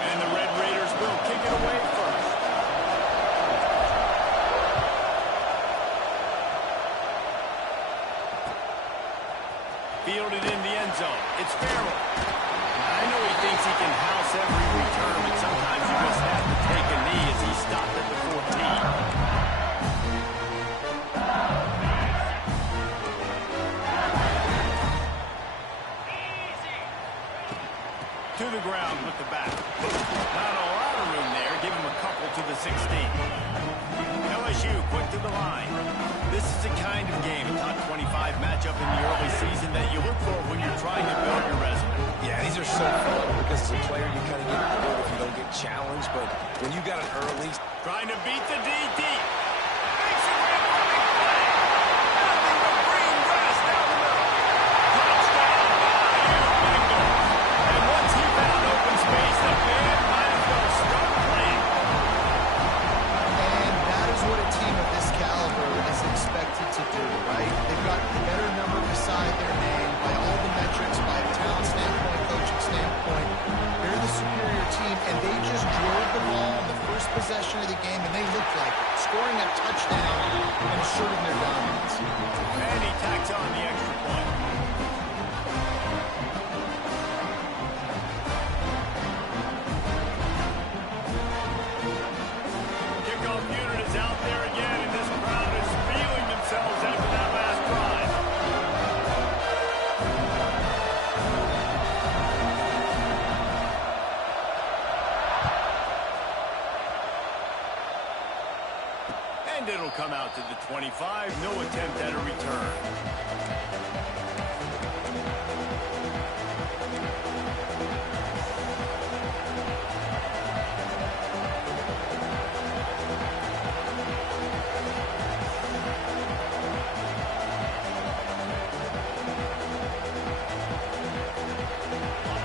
And the Red Raiders will kick it away first. Fielded in the end zone. It's Farrell. I know he thinks he can house every return, but sometimes you just have to take a knee as he stopped at the 14. To the ground with the back. Not a lot of room there. Give him a couple to the 16. LSU quick to the line. This is the kind of game, a top 25 matchup in the early season that you look for when you're trying to build your resume. Yeah, these are so fun because as a player you kind of get bored if you don't get challenged, but when you got an early... Trying to beat the DD. Makes a great running play. Nothing but green grass down the middle. Touchdown, Bengals. And once he found open space, the band might as well start playing. And that is what a team of this caliber is expected to do, right? They've got the better number beside their name by all the metrics, by a talent standpoint, coaching standpoint. They're the superior team, and they just drove the ball on the first possession of the game, and they looked like it, scoring a touchdown and asserting their dominance. And he tacks on the extra point. Kickoff unit is out there again, and this crowd is feeling themselves after that last drive. And it'll come out to the 25. No attempt at a return.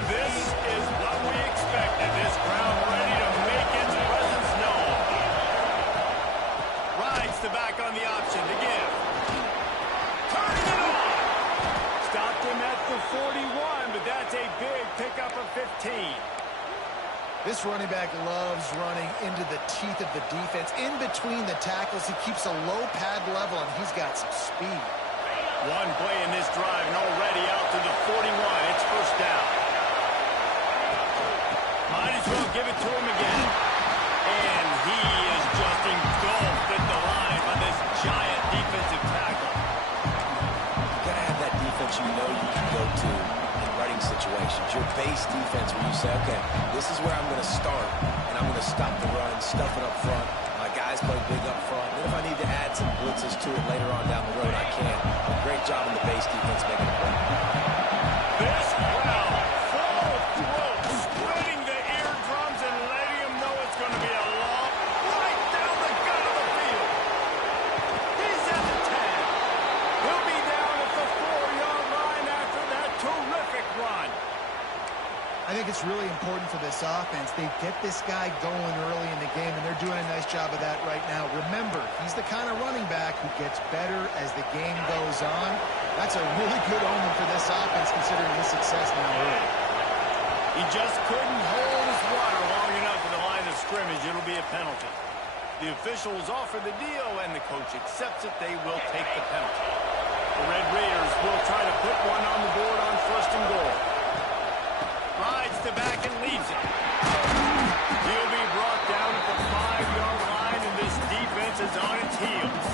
This is what we expected. This crowd ready to make its presence known. Rides the back on the option to give. Turning it on. Stopped him at the 41, but that's a big pickup of 15. This running back loves running into the teeth of the defense. In between the tackles, he keeps a low pad level, and he's got some speed. One play in this drive, and already out to the 41. It's first down. Might as well give it to him again. And he is just engulfed at the line by this giant defensive tackle. You got to have that defense you know you can go to in running situations. Your base defense where you say, okay, this is where I'm going to start, and I'm going to stop the run, stuff it up front. My guys play big up front. And if I need to add some blitzes to it later on down the road, I can. Great job in the base defense making a play. This crowd, full of throat, splitting the eardrums and letting them know it's going to be a long, right down the gut of the field. He's at the 10. He'll be down at the 4-yard line after that terrific run. I think it's really important for this offense. They get this guy going early in the game, and they're doing a nice job of that right now. Remember, he's the kind of running back who gets better as the game goes on. That's a really good omen for this offense, considering his success now early. He just couldn't hold his water long enough at the line of scrimmage. It'll be a penalty. The officials offer the deal, and the coach accepts it. They will take the penalty. The Red Raiders will try to put one on the board on first and goal. Rides the back and leaves it. He'll be brought down at the 5-yard line, and this defense is on its heels.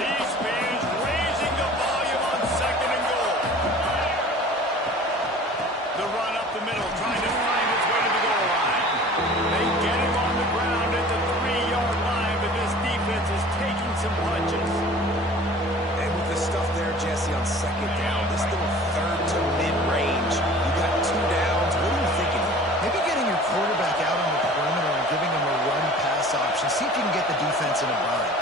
These fans raising the volume on second and goal. The run up the middle, trying to find his way to the goal line. They get him on the ground at the 3-yard line, but this defense is taking some punches. The stuff there, Jesse, on second down. This little third to mid-range. You got 2 downs. What are you thinking? Maybe getting your quarterback out on the perimeter and giving him a run-pass option. See if you can get the defense in a bind.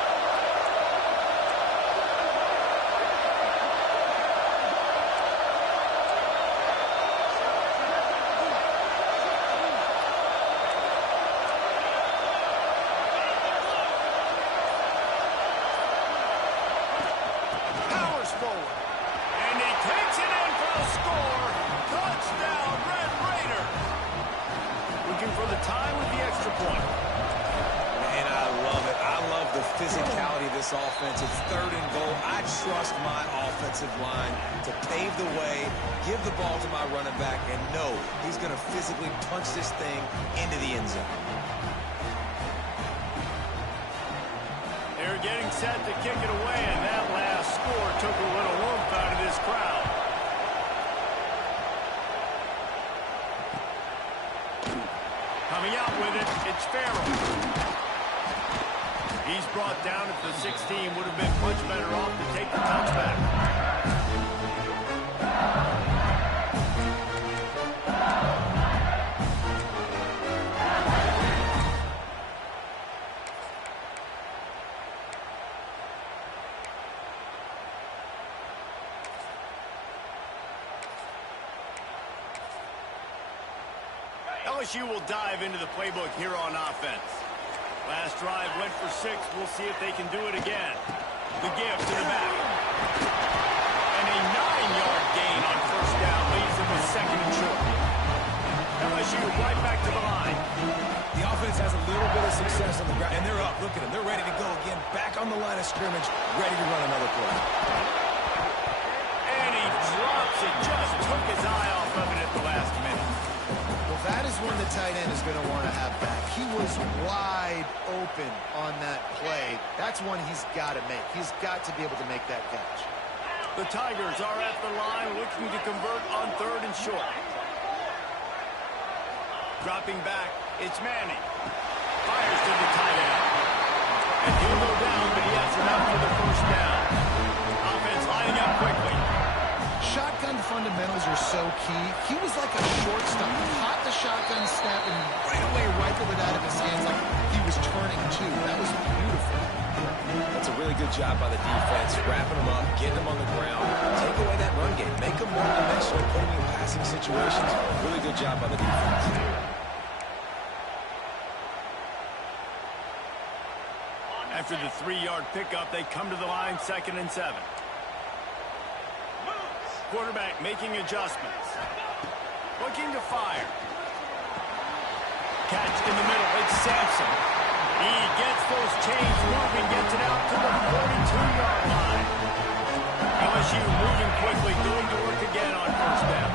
point. Man, I love it. I love the physicality of this offense. It's 3rd and goal. I trust my offensive line to pave the way, give the ball to my running back, and know he's going to physically punch this thing into the end zone. They're getting set to kick it away, and that last score took a little oomph out of this crowd. Coming out with it, it's Farrell. He's brought down at the 16. Would have been much better off to take the touchback. LSU will dive into the playbook here on offense. Last drive went for 6. We'll see if they can do it again. The give to the back. And a 9-yard gain on first down leaves them with 2nd and short. LSU right back to the line. The offense has a little bit of success on the ground, and they're up. Look at them. They're ready to go again. Back on the line of scrimmage, ready to run another play. And he drops it. Just took his eye off of it at the last minute. Well, that is when the tight end is going to want to have back. He was wide open on that play. That's one he's got to make. He's got to be able to make that catch. The Tigers are at the line looking to convert on 3rd and short. Dropping back, it's Manning. Fires to the tight end. And he'll go down, but he has enough for the first down. Offense lining up quickly. Shotgun fundamentals are so key. He was like a shortstop. He caught the shotgun snap and right away rifled it out of his hands like he was turning two. That was beautiful. That's a really good job by the defense, wrapping them up, getting them on the ground, take away that run game, make them more dimensional, put them in passing situations. Really good job by the defense. After the 3-yard pickup, they come to the line 2nd and 7. Quarterback making adjustments. Looking to fire. Catch in the middle. It's Sampson. He gets those chains moving, gets it out to the 42-yard line. LSU moving quickly, going to work again on first down.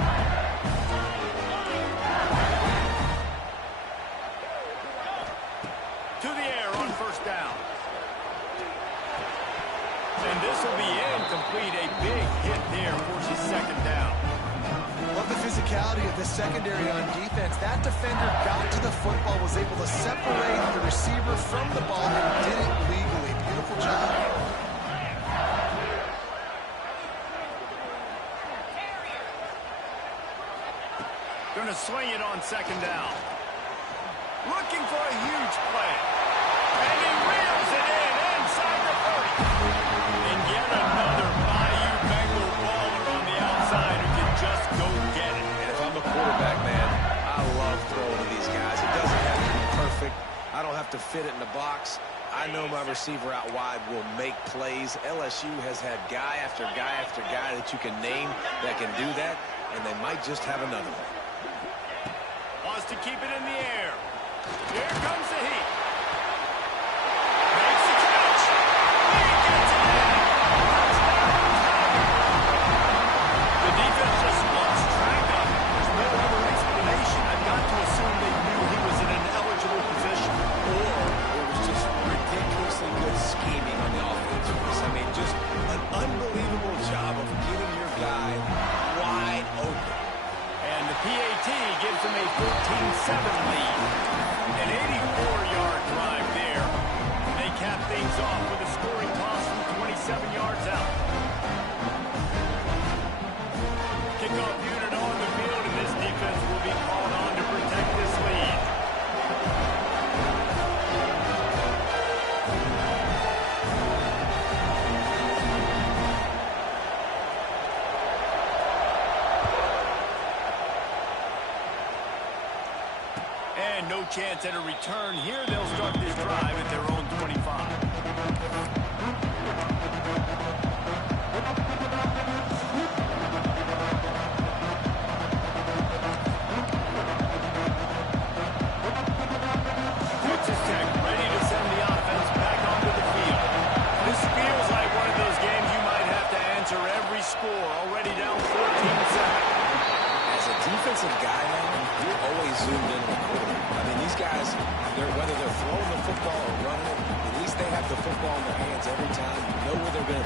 To the air on first down. And this will be incomplete. A big hit there forces 2nd down. Love the physicality of the secondary on defense. That defender got to the football, was able to separate the receiver from the ball, and did it legally. Beautiful job. Going to swing it on 2nd down. Looking for a huge play. And he reels it in inside the 30. And yet another Bayou Bengal baller on the outside who can just go get it. And if I'm a quarterback, man, I love throwing to these guys. It doesn't have to be perfect. I don't have to fit it in the box. I know my receiver out wide will make plays. LSU has had guy after guy after guy that you can name that can do that, and they might just have another one. Wants to keep it in the air. Here comes the heat. Makes the catch. He gets it in. The defense just lost track of it. There's no other explanation. I've got to assume they knew he was in an eligible position. Or it was just ridiculously good scheming on the offense. I mean, just an unbelievable job of getting your guy wide open. And the PAT gives them a 14-7 lead. An 84-yard drive there. They cap things off with a scoring toss from 27 yards out. Kickoff unit on the field, and this defense will be called on to protect this lead. And no chance at a return here. They'll start this drive at their own 25.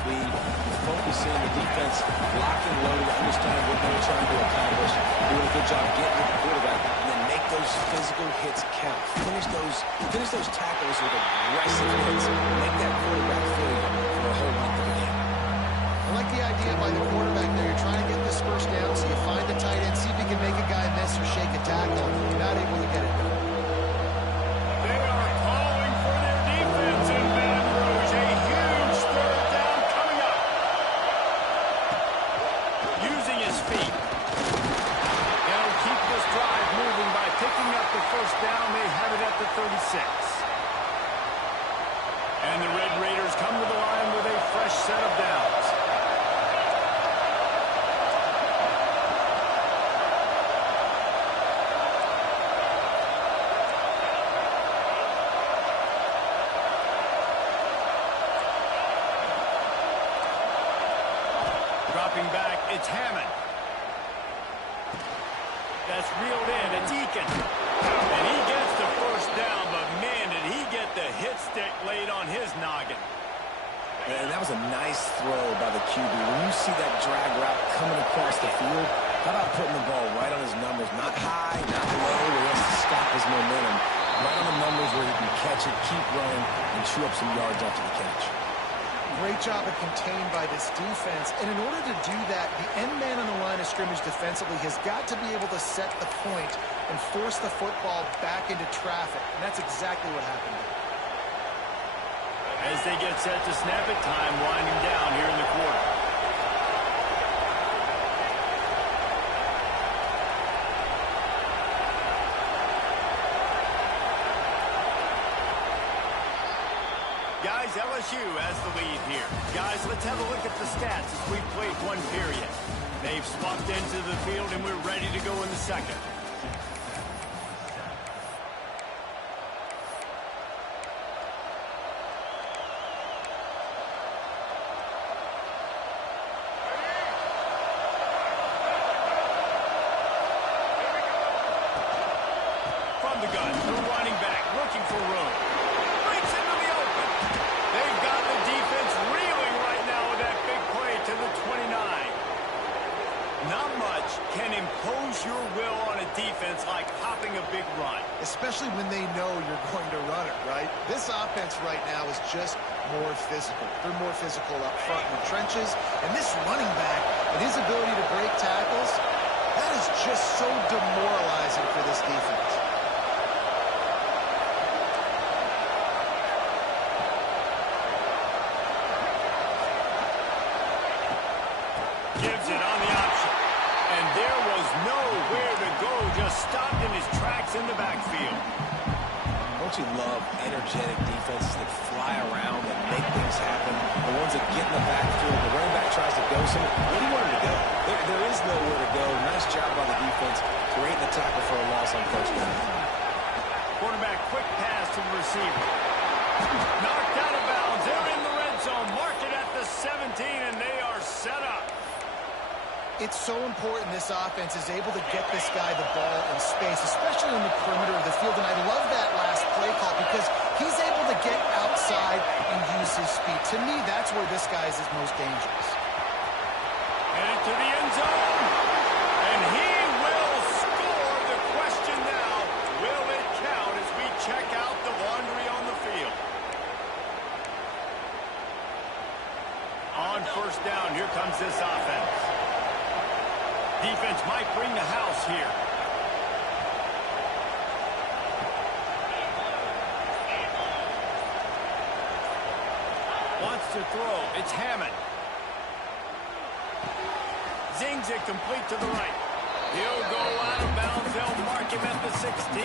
be focusing the defense, locked and loaded, understand what they're trying to accomplish, doing a good job getting to the quarterback, and then make those physical hits count. Finish those tackles with aggressive hits. Make that quarterback feel you for a whole month of the game. I like the idea by the quarterback there. You're trying to get this first down, so you find the tight end, see if you can make a guy miss or shake a tackle. Not able to get it done. They are calling for their defense in Baton Rouge. A huge third down coming up. Using his feet. They'll keep this drive moving by picking up the first down. They have it at the 36. And the Red Raiders come to the line with a fresh set of downs. Dropping back, it's Hammond. That's reeled in, a Deacon. And he gets the first down, but man, did he get the hit stick laid on his noggin. And that was a nice throw by the QB. When you see that drag route coming across the field, how about putting the ball right on his numbers? Not high, not low, where he has to stop his momentum. Right on the numbers where he can catch it, keep running, and chew up some yards after the catch. Great job of contained by this defense. And in order to do that, the end man on the line of scrimmage defensively has got to be able to set the point and force the football back into traffic. And that's exactly what happened. As they get set to snap it, time winding down here in the quarter. Guys, LSU has the lead here. Guys, let's have a look at the stats as we've played one period. They've swapped into the field, and we're ready to go in the second. From the gun, the running back looking for room. Breaks into the open. They've got the defense reeling right now with that big play to the 29. Not much can impose your will on a defense like popping a big run. Especially when they know you're going to run it, right? This offense right now is just more physical. They're more physical up front in the trenches. And this running back and his ability to break tackles, that is just so demoralizing for this defense. Gives it on the option. And there was nowhere to go. Just stopped in his tracks in the backfield. Don't you love energetic defenses that fly around and make things happen? The ones that get in the backfield, the running back tries to go somewhere. Where do you want him to go? There is nowhere to go. Nice job by the defense, creating a tackle for a loss on first down. Quarterback, quick pass to the receiver. Knocked out of bounds. They're in the red zone. Mark it at the 17, and they are set up. It's so important this offense is able to get this guy the ball in space, especially in the perimeter of the field. And I love that last play call because he's able to get outside and use his speed. To me, that's where this guy is his most dangerous. Headed to the end zone. And he will score. The question now, will it count as we check out the laundry on the field? On first down, here comes this offense. Defense might bring the house here. Wants to throw. It's Hammond. Zings it complete to the right. He'll go out of bounds. They'll mark him at the 16.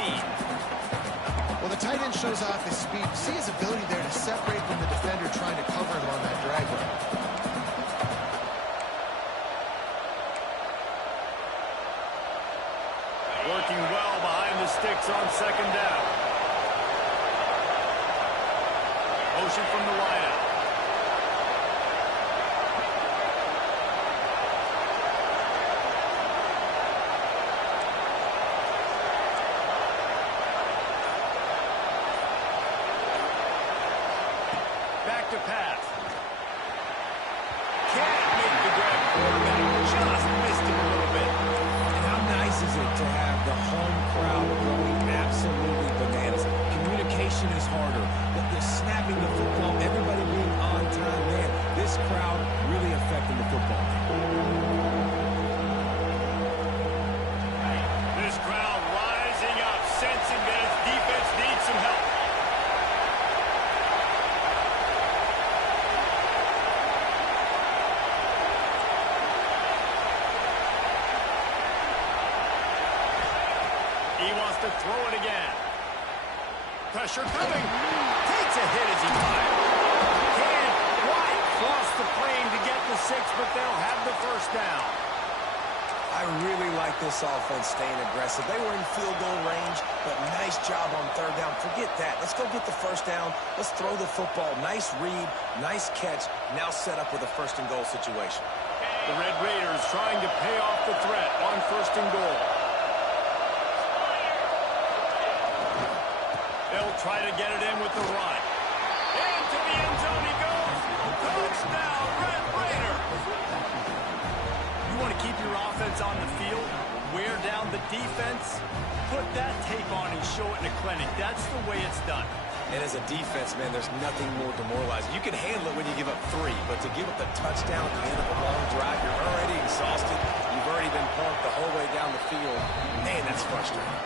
Well, the tight end shows off his speed. See his ability there to separate from the defender trying to cover him on that drag route. Working well behind the sticks on second down. Motion from the wideout. Back to pass. to have the home crowd going absolutely bananas. Communication is harder. The snapping the football, everybody being on time, man. This crowd really affecting the football game. This crowd rising up, sensing that its defense needs some help. He wants to throw it again. Pressure coming. Takes a hit as he fires. Can't quite cross the plane to get the 6, but they'll have the first down. I really like this offense staying aggressive. They were in field goal range, but nice job on third down. Forget that. Let's go get the first down. Let's throw the football. Nice read, nice catch. Now set up with a first and goal situation. The Red Raiders trying to pay off the threat on first and goal. They'll try to get it in with the run. Into the end zone he goes. Touchdown, Red Raiders. You want to keep your offense on the field, wear down the defense, put that tape on and show it in a clinic. That's the way it's done. And as a defense, man, there's nothing more demoralizing. You can handle it when you give up 3, but to give up the touchdown at the end of a long drive, you're already exhausted. You've already been punked the whole way down the field. Man, that's frustrating.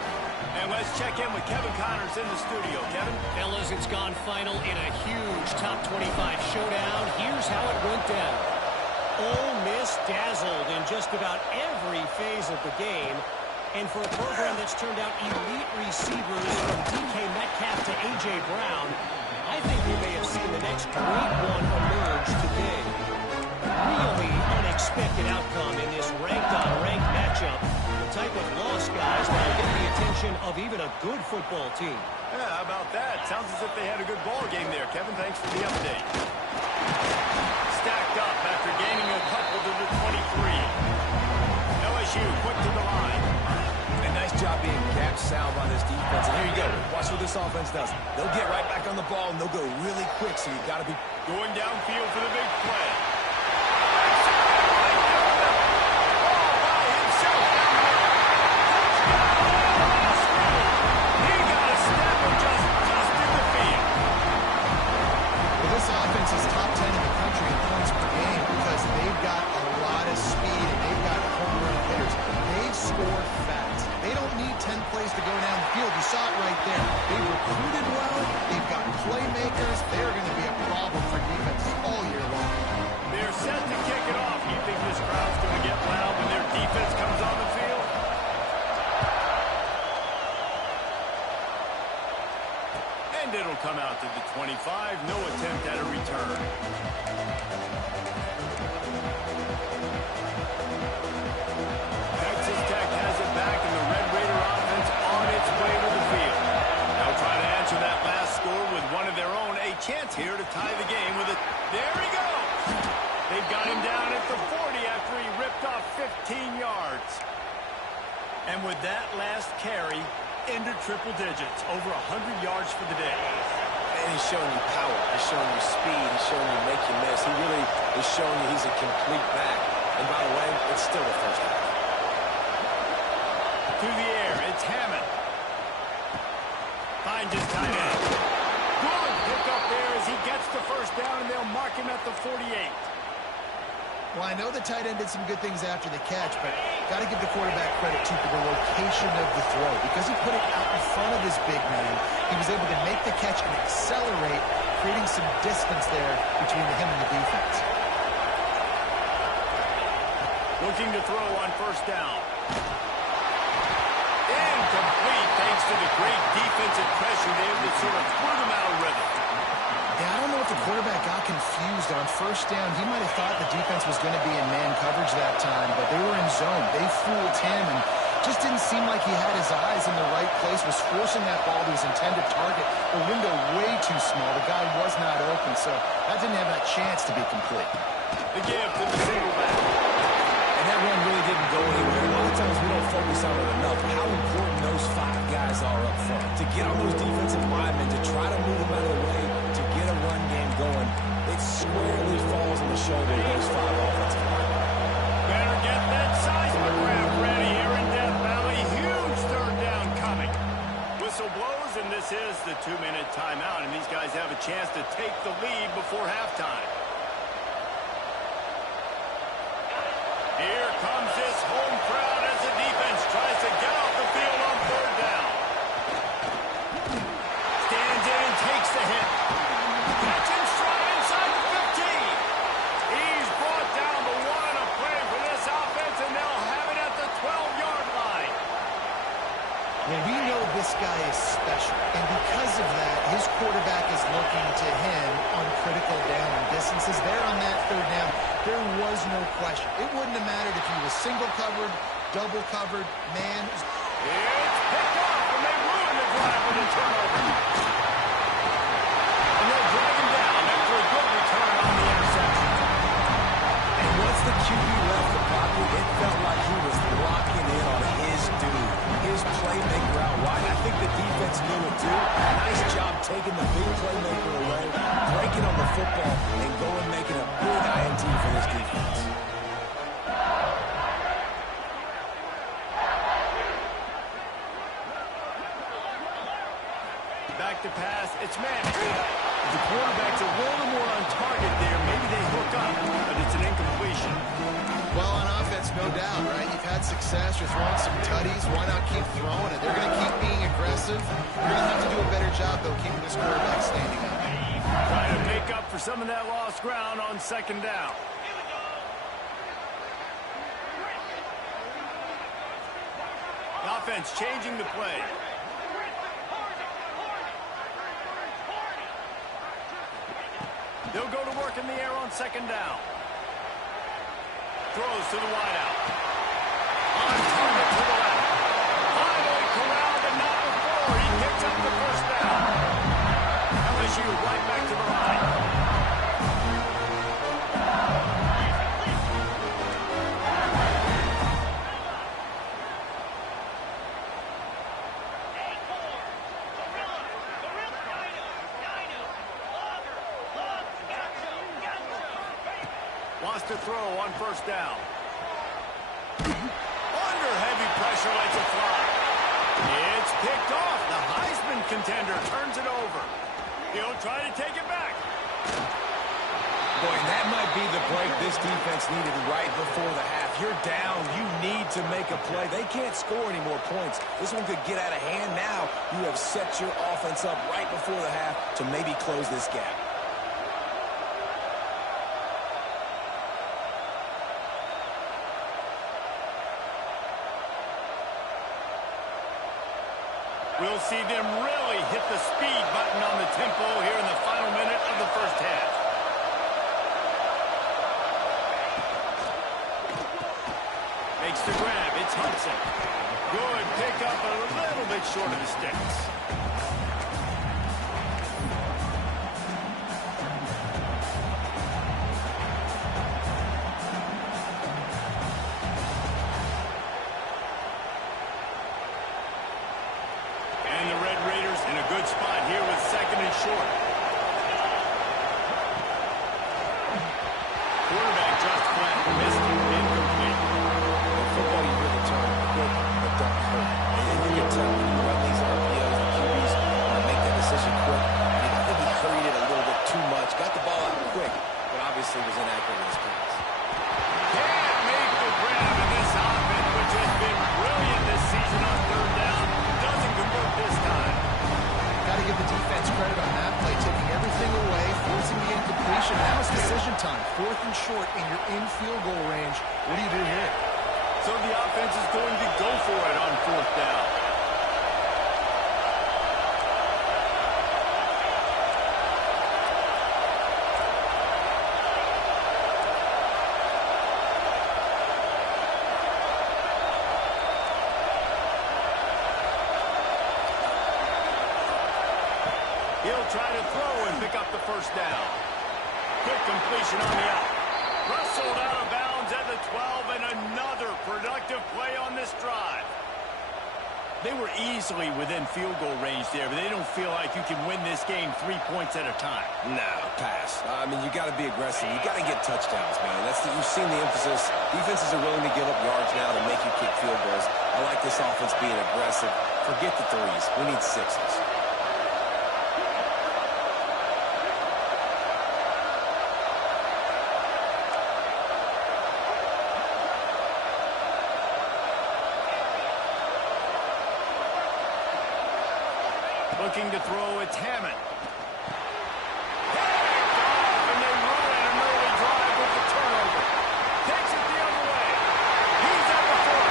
And let's check in with Kevin Connors in the studio. Kevin? Fellas, it's gone final in a huge top 25 showdown. Here's how it went down. Ole Miss dazzled in just about every phase of the game. And for a program that's turned out elite receivers from DK Metcalf to A.J. Brown, I think we may have seen the next great one emerge today. Really unexpected outcome in this ranked-on-ranked matchup. The type of loss, guys, that will get the attention of even a good football team. Yeah, how about that? Sounds as if they had a good ball game there. Kevin, thanks for the update. Stacked up after gaining a couple to the 23. LSU quick to the line. And nice job being gap sound by this defense. And here you go. Watch what this offense does. They'll get right back on the ball, and they'll go really quick, so you've got to be going downfield for the big play. It'll come out to the 25. No attempt at a return. Texas Tech has it back, and the Red Raider offense on its way to the field. They'll try to answer that last score with one of their own. A chance here to tie the game with it. There he goes. They've got him down at the 40 after he ripped off 15 yards. And with that last carry, into triple digits, over 100 yards for the day. And he's showing you power. He's showing you speed. He's showing you make you miss. He really is showing you he's a complete back. And by the way, it's still the first half. To the air, it's Hammond. Finds his tight end. Good pick up there as he gets the first down, and they'll mark him at the 48. Well, I know the tight end did some good things after the catch, but got to give the quarterback credit, too, for the location of the throw. Because he put it out in front of his big man, he was able to make the catch and accelerate, creating some distance there between him and the defense. Looking to throw on first down. Incomplete, thanks to the great defensive pressure there that sort of threw them out of rhythm. Yeah, I don't know if the quarterback got confused on first down. He might have thought the defense was going to be in man coverage that time, but they were in zone. They fooled him and just didn't seem like he had his eyes in the right place, was forcing that ball to his intended target. The window way too small. The guy was not open, so that didn't have that chance to be complete. The give to the single back. And that run really didn't go anywhere. A lot of times we don't focus on it enough, how important those 5 guys are up front. To get on those defensive linemen, to try to move them out of the way, to get a run game going, it squarely falls on the shoulder of those 5 offensive linemen. Better get that seismograph ready here in Death Valley. 2-minute timeout, and these guys have a chance to take the lead before halftime. Here comes this home crowd as the defense tries to get off the field on 3rd down. Stands in and takes the hit. Catching stride inside the 15. He's brought down, but what a play for this offense, and they'll have it at the 12-yard line. Well, we know this guy is special, and because of that, his quarterback is looking to him on critical down distances. There on that 3rd down, there was no question. It wouldn't have mattered if he was single covered, double covered, man. It's picked off, and they ruin the drive with a turnover. And they'll drag him down after a good return on the interception. And once the QB left the pocket, it felt like he was locking in on his dude, his playmaker out wide. I think the defense knew it too. Nice job taking the big playmaker away, breaking on the football, and going making a big INT for this defense. Back to pass, it's Manning. The quarterback's a little more on target there. Maybe they hook up, but it's an incompletion. Well, on offense, no doubt, right? You've had success. You're throwing some tutties. Why not keep throwing it? They're going to keep being aggressive. You're going to have to do a better job, though, keeping this quarterback standing up. Trying to make up for some of that lost ground on 2nd down. The offense changing the play. They'll go to work in the air on 2nd down. Throws to the wideout. On target to the left. Finally corralled, but not before he picks up the 1st down. LSU right back to the line. Wants to throw on 1st down. Under heavy pressure, lets it fly. It's picked off. The Heisman contender turns it over. He'll try to take it back. Boy, that might be the break this defense needed right before the half. You're down. You need to make a play. They can't score any more points. This one could get out of hand now. You have set your offense up right before the half to maybe close this gap. We'll see them really hit the speed button on the tempo here in the final minute of the 1st half. Makes the grab. It's Hudson. Good pickup, but a little bit short of the sticks. And the Red Raiders in a good spot here with 2nd and short. Quarterback just flat. Missed it. Incomplete. In football, you hear the term quick but don't hurt. And you can tell when you run these RPOs, the QBs want to make that decision quick. And I think he hurried it a little bit too much. Got the ball out quick, but obviously was inaccurate in his pass. Can't make the grab in this offense, which has been brilliant this season on 3rd down. Doesn't convert this time. Got to give the defense credit on that play, taking everything away, forcing the incompletion. Now it's decision time. 4th and short, and you're in field goal range. What do you do here? So the offense is going to go for it on 4th down. He'll try to throw and pick up the 1st down. Good completion on the out. Wrestled out of bounds at the 12, and another productive play on this drive. They were easily within field goal range there, but they don't feel like you can win this game 3 points at a time. No, pass. I mean, you got to be aggressive. You got to get touchdowns, man. You've seen the emphasis. Defenses are willing to give up yards now to make you kick field goals. I like this offense being aggressive. Forget the threes. We need 6s. Looking to throw, it's Hammond. And they ruin an early drive with the turnover. Takes it the other way. He's at the 40.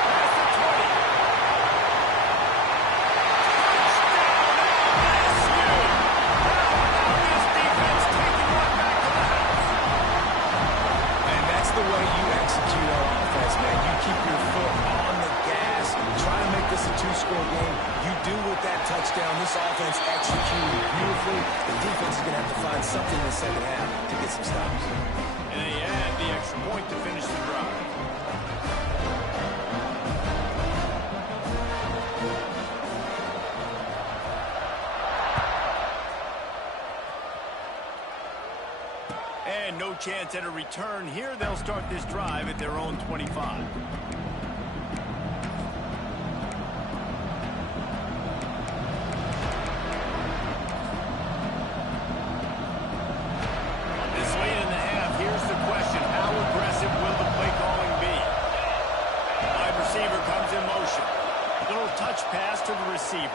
Past the 20. Touchdown, LSU! Now this defense taking one back to the house. And that's the way you execute on offense, man. You keep your foot on the gas. Try to make this a two-score game. You do with that touchdown. This offense executed beautifully. The defense is going to have to find something in the second half to get some stops. And they add the extra point to finish the drive. And no chance at a return here. They'll start this drive at their own 25. Pass to the receiver.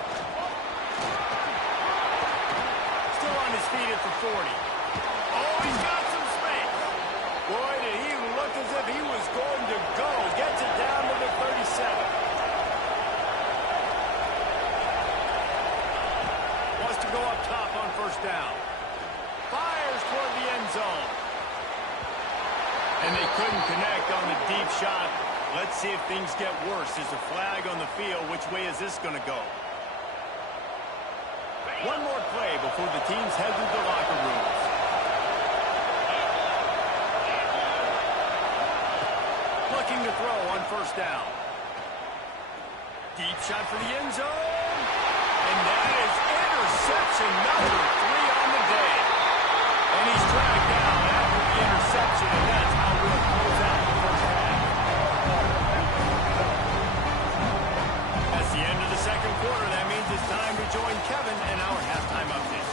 Still on his feet at the 40. Oh, he's got some space. Boy, did he look as if he was going to go. Gets it down to the 37. Wants to go up top on first down. Fires toward the end zone. And they couldn't connect on the deep shot. Let's see if things get worse. There's a flag on the field. Which way is this going to go? One more play before the teams head to the locker rooms. Looking to throw on first down. Deep shot for the end zone. And that is interception number 3 on the day. And he's dragged down after the interception, and that's how we'll close out the first half. The end of the second quarter, that means it's time to join Kevin and our halftime update.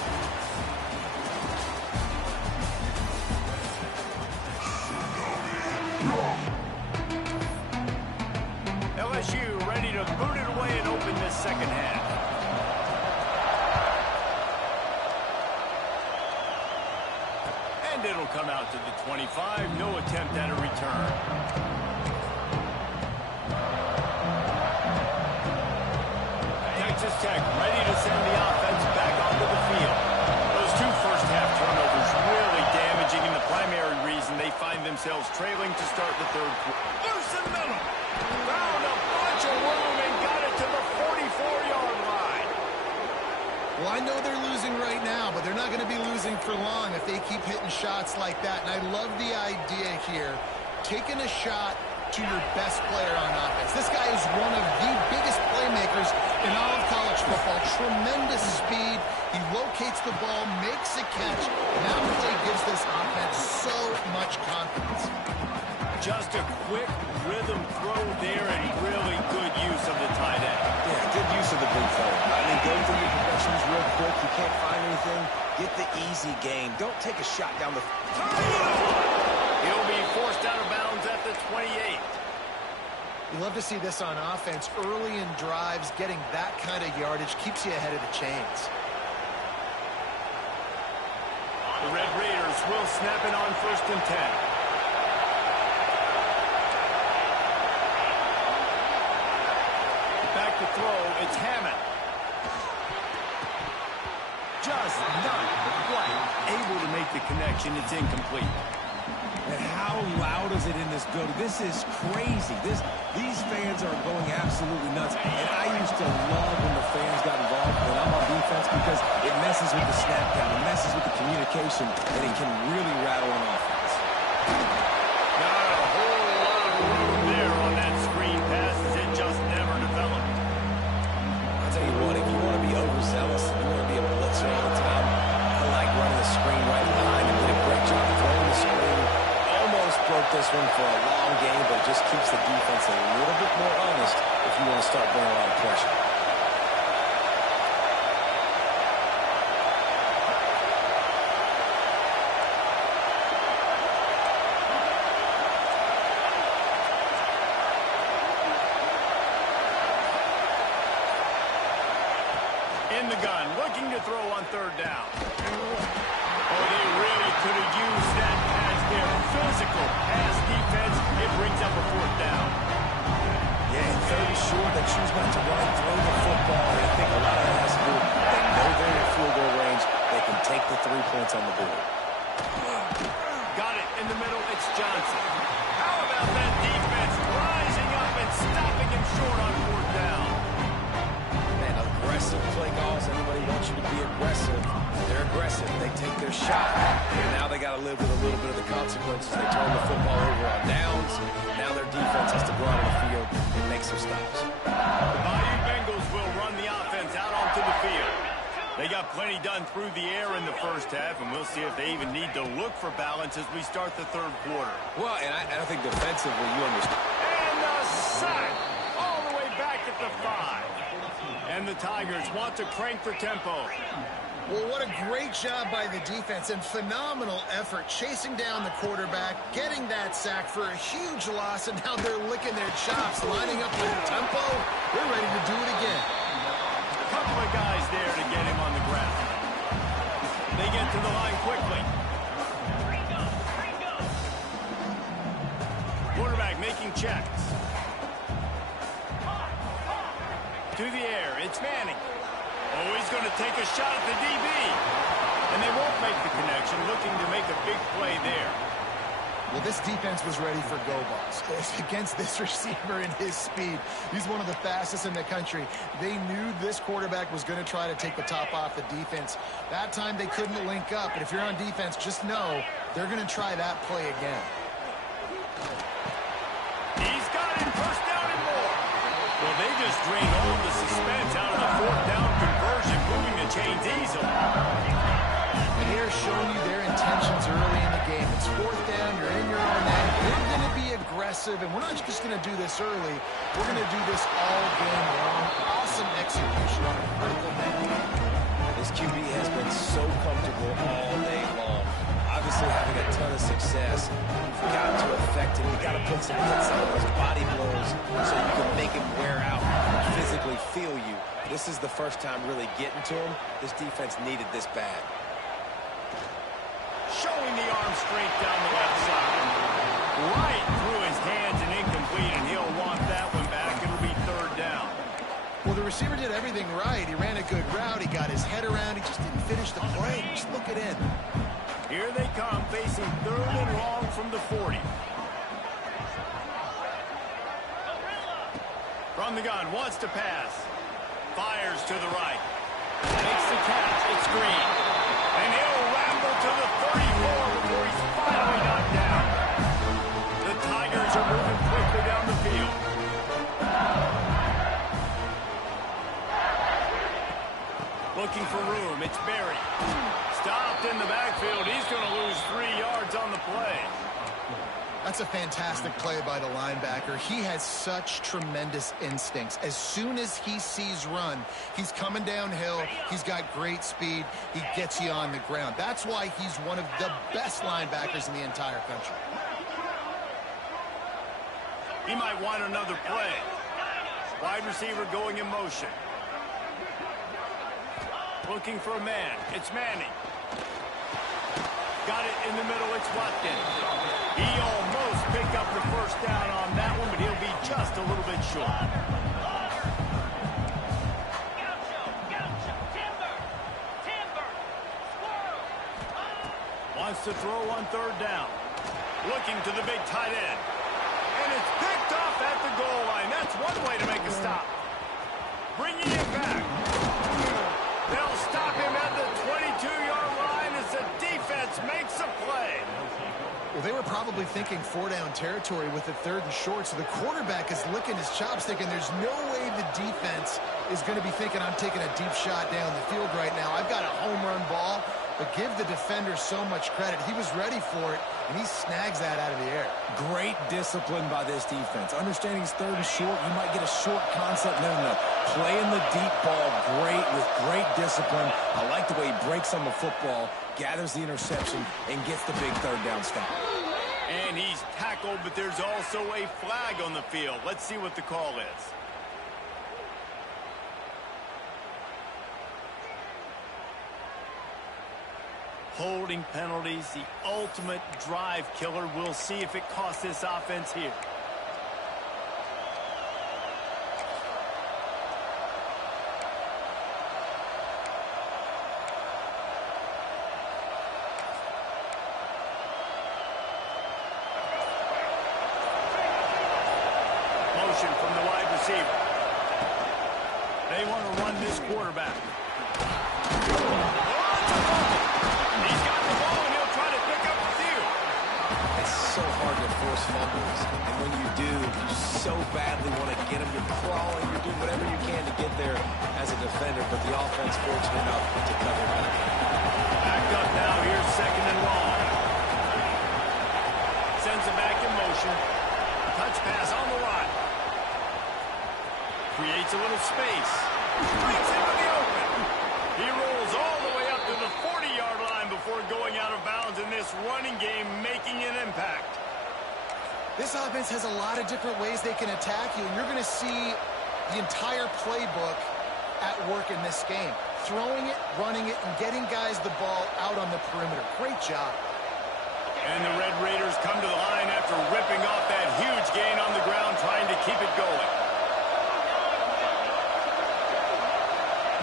LSU ready to boot it away and open this second half. And it'll come out to the 25. No attempt at a return. Texas Tech ready to send the offense back onto the field. Those 2 first-half turnovers really damaging, and the primary reason they find themselves trailing to start the third quarter. Loose in the middle. Found a bunch of room and got it to the 44-yard line. Well, I know they're losing right now, but they're not going to be losing for long if they keep hitting shots like that. And I love the idea here, taking a shot to your best player on offense. This guy is one of the biggest playmakers in all of college football. Tremendous speed. He locates the ball, makes a catch. Now play gives this offense so much confidence. Just a quick rhythm throw there and really good use of the tight end. Yeah, good use of the big fella. I mean, go through your progressions real quick. You can't find anything. Get the easy game. Don't take a shot down the... He'll be forced out of bounds at the 28. You love to see this on offense. Early in drives, getting that kind of yardage keeps you ahead of the chains. The Red Raiders will snap it on 1st and 10. Back to throw, it's Hammond. Just not quite able to make the connection. It's incomplete. And how loud is it in this building? This is crazy. These fans are going absolutely nuts. And I used to love when the fans got involved when I'm on defense because it messes with the snap count. It messes with the communication, and it can really rattle an offense. Not a whole lot of room there on that screen pass as it just never developed. I'll tell you what, if you want to be overzealous, you want to be a blitzer all the time, I like running the screen right behind and did a great job throwing the screen. Almost broke this one for a long game, but it just keeps the defense a little bit more honest if you want to start bringing a lot of pressure. the gun, looking to throw on third down. Oh, they really could have used that pass there. Physical pass defense. It brings up a fourth down. Yeah, and third and short, they choose not to run and throw the football. And I think a lot of that has to do with they know they're in field goal range. They can take the 3 points on the board. Got it in the middle. It's Johnson. How about that defense rising up and stopping him short on fourth down? Man, aggressive play calls. Everybody wants you to be aggressive. They're aggressive. They take their shot. And now they got to live with a little bit of the consequences. They turn the football over on downs. Now their defense has to go out on the field and make some stops. The Bayou Bengals will run the offense out onto the field. They got plenty done through the air in the first half, and we'll see if they even need to look for balance as we start the third quarter. Well, and I think defensively, you understand. And a sack all the way back at the 5. And the Tigers want to crank the tempo. Well, what a great job by the defense and phenomenal effort chasing down the quarterback, getting that sack for a huge loss, and now they're licking their chops, lining up with the tempo. They're ready to do it again. A couple of guys there to get him on the ground. They get to the line quickly. Quarterback making checks. To the air, it's Manning. Oh, he's going to take a shot at the DB. And they won't make the connection, looking to make a big play there. Well, this defense was ready for go balls. Against this receiver and his speed, he's one of the fastest in the country. They knew this quarterback was going to try to take the top off the defense. That time they couldn't link up, but if you're on defense, just know they're going to try that play again. He's got him, first down and more. Well, they just drained all the suspense out of the fourth down conversion, moving the chains easily. And they're showing you their intentions early in the game. It's fourth down, you're in your own end. We're going to be aggressive, and we're not just going to do this early. We're going to do this all game long. Awesome execution on a critical moment. This QB has been so comfortable all day long. Obviously having a ton of success. You've got to affect him. You've got to put some hits on those body blows so you can make him wear out and physically feel you. This is the first time really getting to him. This defense needed this bad. Showing the arm strength down the left side. Right through his hands and incomplete, and he'll want that one back. It'll be third down. Well, the receiver did everything right. He ran a good route. He got his head around. He just didn't finish the play. Just look it in. Here they come, facing third and long from the 40. From the gun, wants to pass. Fires to the right. Makes the catch. It's Green. And he'll ramble to the 34 before he's finally knocked down. The Tigers are moving quickly down the field. Looking for room. It's Berry. Stopped in the backfield. He's going to lose 3 yards on the play. That's a fantastic play by the linebacker. He has such tremendous instincts. As soon as he sees run, he's coming downhill. He's got great speed. He gets you on the ground. That's why he's one of the best linebackers in the entire country. He might want another play. Wide receiver going in motion. Looking for a man. It's Manning. Got it in the middle. It's Watkins. He almost picked up the first down on that one, but he'll be just a little bit short. Wants to throw on third down. Looking to the big tight end. And it's picked off at the goal line. That's one way to make a stop. Bringing it back. They'll stop him at the 22-yard line as the defense makes a play. Well, they were probably thinking 4-down territory with the third and short, so the quarterback is licking his chops thinking there's no way the defense is going to be thinking I'm taking a deep shot down the field right now. I've got a home run ball, but give the defender so much credit. He was ready for it, and he snags that out of the air. Great discipline by this defense. Understanding it's third and short, you might get a short concept. No. Playing the deep ball great with great discipline. I like the way he breaks on the football, gathers the interception, and gets the big third down stop. And he's tackled, but there's also a flag on the field. Let's see what the call is. Holding penalties, the ultimate drive killer. We'll see if it costs this offense here. Motion from the wide receiver. They want to run this quarterback. He's got the ball, and he'll try to pick up the field. It's so hard to force fumbles. And when you do, you so badly want to get them. You're crawling. You're doing whatever you can to get there as a defender. But the offense fortunate enough to cover back. Backed up now. Here's second and long. Sends it back in motion. Touch pass on the right. Creates a little space. Breaks into the open. He rolls all the way up to the 40-yard line before going out of bounds in this running game, making an impact. This offense has a lot of different ways they can attack you, and you're going to see the entire playbook at work in this game. Throwing it, running it, and getting guys the ball out on the perimeter. Great job. And the Red Raiders come to the line after ripping off that huge gain on the ground, trying to keep it going.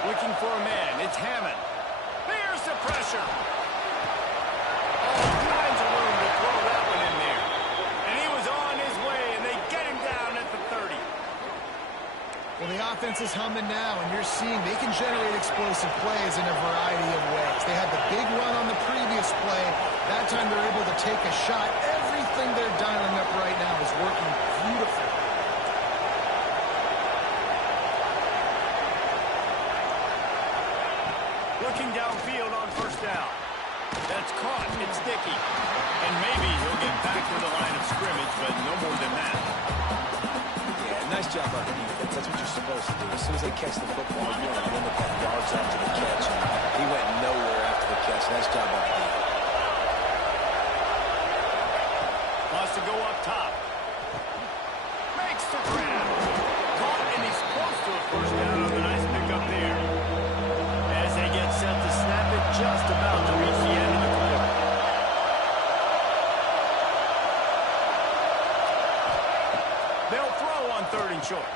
Looking for a man. It's Hammond. There's the pressure. All kinds of room to throw that one in there. And he was on his way, and they get him down at the 30. Well, the offense is humming now, and you're seeing they can generate explosive plays in a variety of ways. They had the big run on the previous play. That time they're able to take a shot. Everything they're dialing up right now is working beautifully. Looking downfield on first down. That's caught. It's Dickey. And maybe he'll get back to the line of scrimmage, but no more than that. Yeah, nice job on the defense. That's what you're supposed to do. As soon as they catch the football, you want to limit that yards after the catch. And he went nowhere after the catch. Nice job on the defense. Wants to go up top. Makes the grab. Caught, and he's close to a first down on the nice pickup there. As they get set to snap it, just about to reach the end of the quarter. They'll throw on third and short.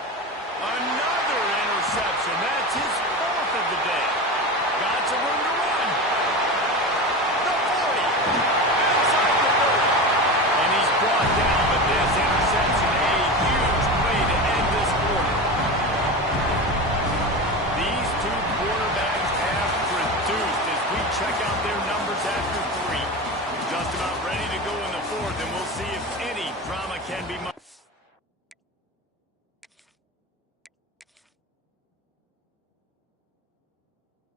Another interception. That's his fourth of the day. Got some room to run. The 40. Inside the 30. And he's brought down with this interception. A huge play to end this quarter. These two quarterbacks have produced as we check out their numbers after 3. Just about ready to go in the fourth, and we'll see if any drama can be made.